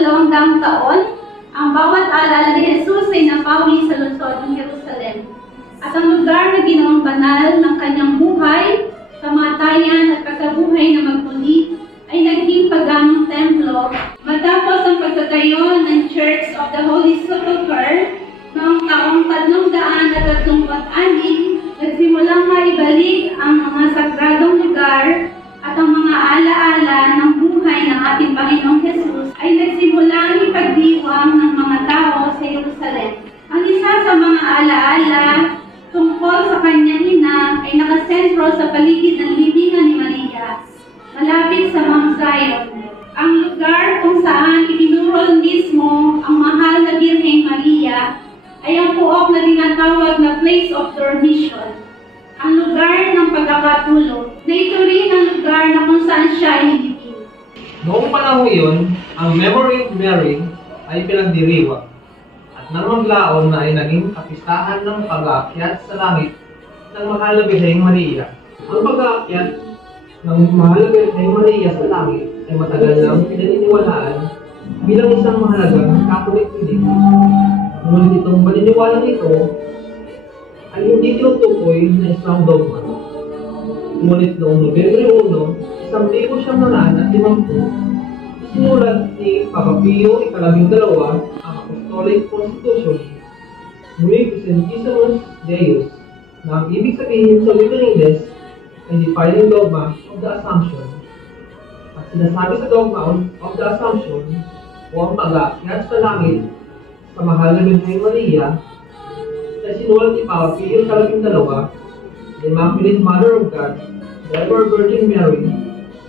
200 taon, ang bawat alala ni Jesus ay napawi sa lungsod ng Jerusalem. At ang lugar na ginawang banal ng kanyang buhay, kamatayan at pagkabuhay na magmuli ay naging paganong templo. Matapos ang pagtatayo ng Church of the Holy Sepulchre noong taong 336, nagsimulang maibalik ang mga sagradong lugar at ang mga alaala ng buhay ng ating Panginoong Jesus ay nagsimulang ipagdiwang ng mga tao sa Jerusalem. Ang isa sa mga alaala tungkol sa kanyang ina ay nakasentro sa paligid ng libingan ni Maria, malapit sa Mount Zion, ang lugar kung saan ibinurol mismo ang mahal na Birheng Maria ay ang puok na tinatawag na place of dormition, ang lugar ng pagkakatulog, na ito rin ang lugar na kung saan siya ilibing. Noong panahon iyon, ang memory of Mary ay pinagdiriwang at nang maglaon na ay naging kapistahan ng pag-aakyat sa langit ng mahal na Birheng Maria. Ang pag-aakyat ng mahal na Birheng Maria sa langit ay matagal nang pinaniniwalaan bilang isang mahalagang Catholic belief. Ngunit itong paniniwalang ito ay hindi tinutukoy na isang dogma. Ngunit noong Nobyembre 1, 1950, sinulat ni Papa Pio XII ang Apostolic Constitution, Munificentissimus Deus, na ang ibig sabihin sa wikang Ingles ay defining dogma of the Assumption. At sinasabi sa dogma of the Assumption o ang pag-aakyat sa langit sa mahal na Birheng Maria na sinulat ni Papa Pio XII, the Immaculate Mother of God, the Ever Virgin Mary,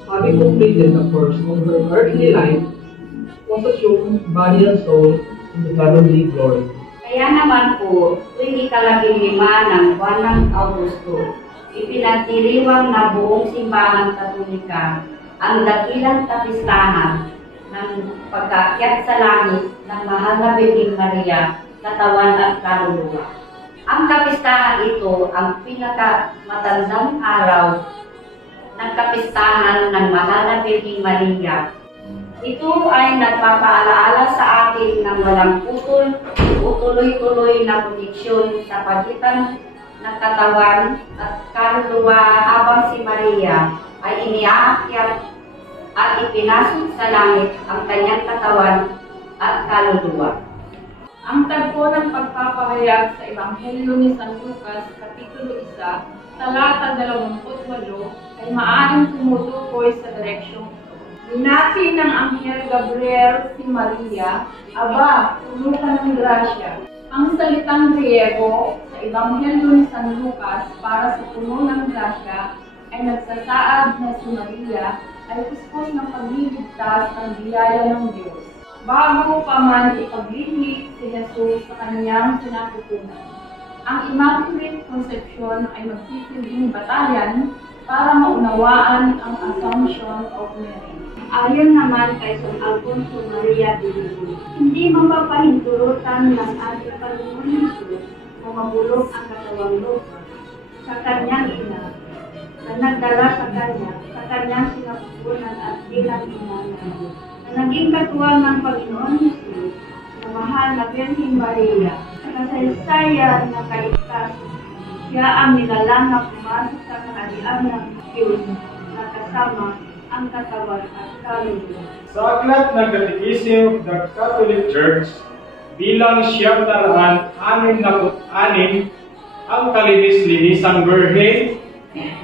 having completed the course of her earthly life, was assumed body and soul in the heavenly glory. Kaya naman po, tuwing ika-15 ng buwan ng Augusto, ipinagdiriwang na buong simbahan Katolika ang dakilang kapistahan ng pagkaakyat sa langit ng mahal na Birheng Maria, katawan at kaluluwa. Ang kapistahan ito ang pinakamatandang araw ng kapistahan ng mahal na Birheng Maria. Ito ay nagpapaalaala sa atin ng walang putol o tuloy-tuloy na koneksyon sa pagitan ng katawan at kaluluwa habang si Maria ay iniaakyat at ipinasok sa langit ang kanyang katawan at kaluluwa. Ang tagpo ng pagpapahayag sa Ebanghelyo ni San Lucas, Kapitulo 1, talata 28 ay maaaring tumutukoy sa direksyong ito. Binati ng Anghel Gabriel si Maria, "Aba, puno ka ng grasya." Ang salitang Griego sa Ebanghelyo ni San Lucas para sa puno ng grasya ay nagsasaad na si Maria ay puspos ng pagliligtas ng biyaya ng Diyos, bago pa man ipaglinglig si Jesus sa kanyang sinapupunan. Ang Immaculate Conception ay magsisilbing batayan para maunawaan ang Assumption of Mary. Ayon naman kay San Alfonso Maria de Lima, hindi mapapahintulutan ng ating Panginoon Jesus na mabulok ang katawang lupa sa kanyang ina na nagdala sa kanyang sinapupunan at bilang ina ng Diyos, na naging katuwang ng Panginoon Jesus na mahal na Birheng Maria, sa kasaysayan ng kaligtasan. Siya ang nilalang na pumasok sa kaharian ng Diyos na kasama ang katawan at kaluluwa. Sa aklat ng Catechism of the Catholic Church, bilang 666 ang kalinis-linisang Birhen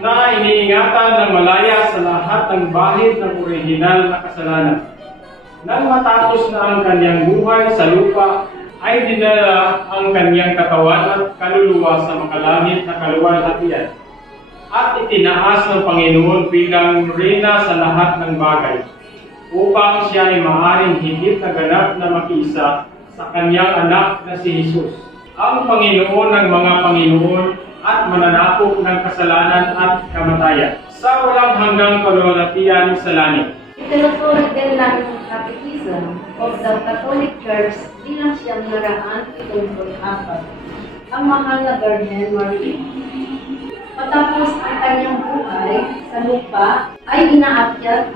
na iniingatan ng malaya sa lahat ng bahid ng orihinal na kasalanan. Nang matapos na ang kanyang buhay sa lupa, ay dinala ang kanyang katawan at kaluluwa sa makalangit na kaluwalhatian at itinaas ng Panginoon bilang reyna sa lahat ng bagay, upang siya ay maaaring higit na ganap na makiisa sa kanyang anak na si Jesus, ang Panginoon ng mga Panginoon at mananakop ng kasalanan at kamatayan, sa walang hanggang kaluwalhatian sa langit. Itinuturing din ng Catechism of the Catholic Church bilang 774 ang mahal na Virgin Maria. Matapos ang kanyang buhay sa lupa, ay inaakyat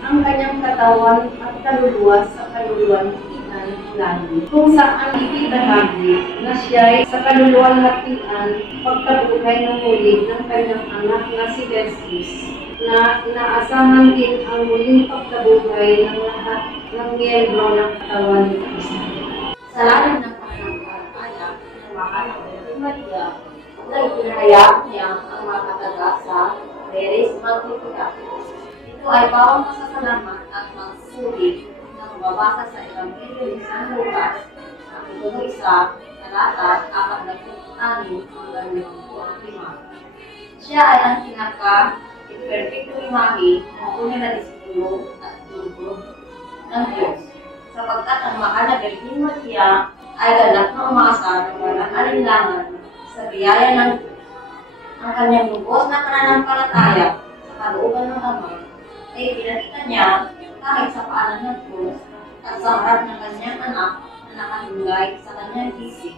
ang kanyang katawan at kaluluwa sa kaluluwang hatian lagi. Kung saan itinahagi na siya'y sa kaluluwang hatian pagkabuhay ng muli ng kanyang anak na si Jesus, na inaasahan din ang muling pagkabuhay ng lahat ng miyembro ng katawan ni Kristo. Sa lalim ng kanyang anak, tumakan ng Virgin Maria, na ipinahayag niya ang mga kataga sa Beres Magnificatus. Ito ay bawang pasasalamat at magsuri na mababasa sa Ebanghelyo ni San Lucas, Kapitulo 1, talata 46 hanggang 55. Siya ay ang pinaka-perfectong imahe ng tunay na disipulo at tubo ng Diyos, sapagkat ang mahal na Virgin Maria ay ganap na umasa ng walang alinlangan sa biyaya ng ang kanyang lubos na pananampalataya sa kalooban ng Ama ay pinakita niya kahit sa paanan ng Diyos at sa harap ng kanyang anak na nakahingay sa kanyang isip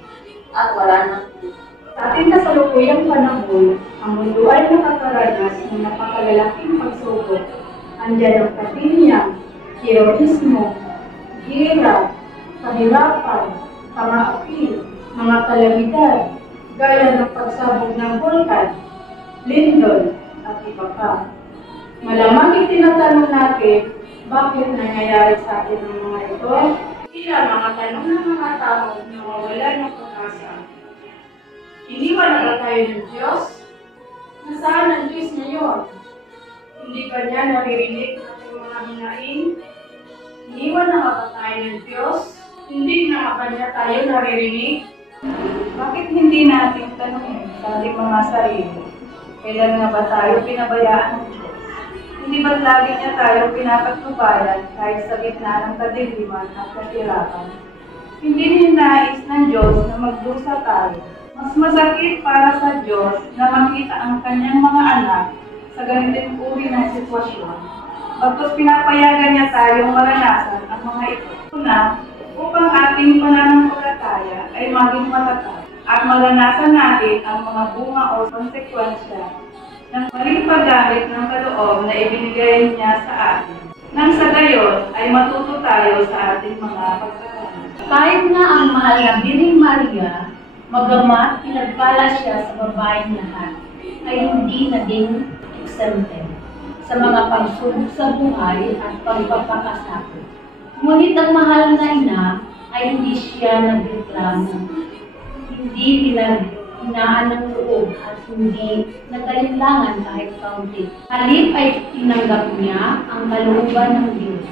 at wala ng puso. Sa ating kasalukuyang panahon, ang mundo ay nakakaranas ng napakalalaking pagsubok. Andiyan ang katinyang, heroismo, gira, kahirapan, pang-aapil, mga kalamidad, gaya ng pagsabog ng vulkan, lindol, at iba pa. Malamang itinatanong natin, bakit nangyayari sa atin ang mga ito? Sila mga tanong ng mga tao na mawala ng pag-asa. Iniwan na ba tayo ng Diyos? Nasaan ang Diyos ngayon? Hindi ba niya naririnig ang ating mga hinaing? Iniwan na ba tayo ng Diyos? Hindi na ba niya tayo naririnig? Bakit hindi natin tanungin sa ating mga sarili? Kailan nga ba tayo pinabayaan ng Diyos? Hindi ba lagi niya tayo pinapagtubayan kahit sa gitna ng kadiliman at kahirapan? Hindi ninais ng Diyos na magdusa tayo. Mas masakit para sa Diyos na makita ang kanyang mga anak sa ganitong uri ng sitwasyon. Bagkus pinapayagan niya tayong maranasan ang mga ito. Una, upang ating pananampalataya ay maging matatag at maranasan natin ang mga bunga o konsekwensya ng maling paggamit ng kaloob na ibinigay niya sa atin. Nang sa gayon ay matuto tayo sa ating mga pagkakamali. Kahit na ang mahal na Birheng Maria, magamat pinagpala siya sa babaeng lahat, ay hindi naging eksente sa mga pagsubok sa buhay at pagpapakasakit. Ngunit ang mahal na ina ay hindi siya nagreklamo, hindi pinaghinaan ng loob at hindi nagalinlangan kahit kaunti. Halip ay tinanggap niya ang kalooban ng Diyos.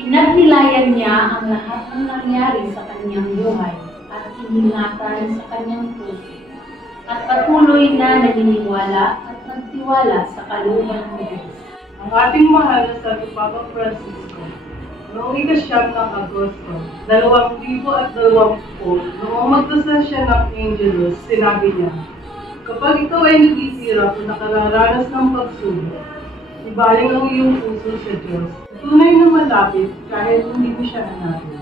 Pinagnilayan niya ang lahat ng nangyari sa kanyang buhay at iningatan sa kanyang puso. At patuloy na naniniwala at nagtiwala sa kalooban ng Diyos. Ang ating mahal na Santo Papa Francisco, noong 9 ng Agosto, 2020, noong magdasal siya ng Angelus, sinabi niya, kapag ikaw ay nagtitira kung nakararanas ng pagsubok, ibaling ang iyong puso sa Diyos. Tunay na malapit kahit hindi mo siya hanapin.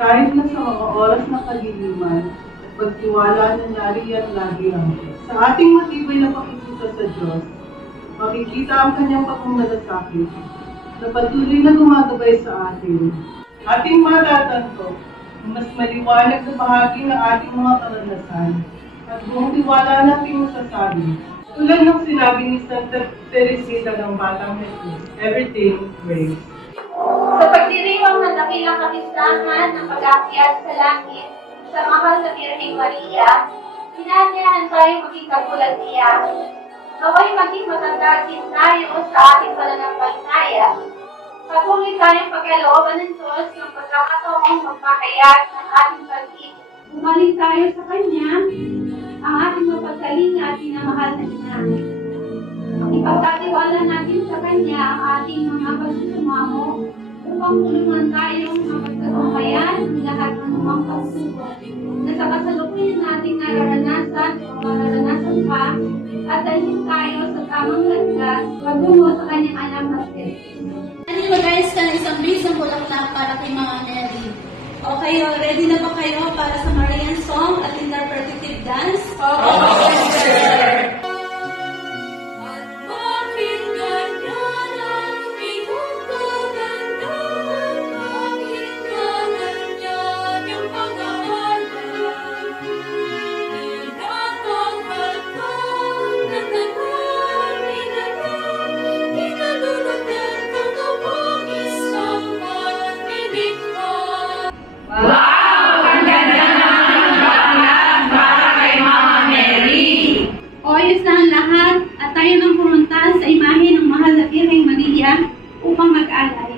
Kahit na sa mga oras ng kadiliman, pagtiwala na nariyan lagi ang Diyos. Sa ating matibay na pakikita sa Diyos, makikita ang kanyang pagmamalasakit na patuloy na gumagabay sa atin. Ating matatanto, mas maliwanag na bahagi ng ating mga karanasan at buong tiwala nating masasabi. Tulad ng sinabi ni Santa Teresita ng Batang Jesus, everything praise. Sa pagdiriwang ng dakilang kapistahan ng pag-aakyat sa langit sa mahal na Birheng Maria, hinanyahan tayo maging katulad niya. Naway maging matatag din tayo sa ating pananampalataya. Patuloy tayong pagkalooban ng Diyos ng pagkakataong magpahayag ng ating pag-ibig. Bumalik tayo sa Kanya, ang ating mapagkalinga at pinamahal na ina. Ipagkatiwala natin sa Kanya ang ating mga pagsusumamo upang tulungan tayong mapagkatumpayan ang lahat ng mga pagsubok na sa kasalukuyan nating nararanasan o mararanasan pa at dalhin tayo sa tamang landas patungo sa Kanyang anak na Jesus. Mag-ayos ka ng isang bisang bulaklak para kay mga Mary. O kayo, ready na ba kayo para sa Marian song at interpretative dance? Bakit ganyan ang iyong kagandahan? O ayos na ang lahat at tayo nang pumunta sa imahe ng mahal na Birheng Maria upang mag-alay.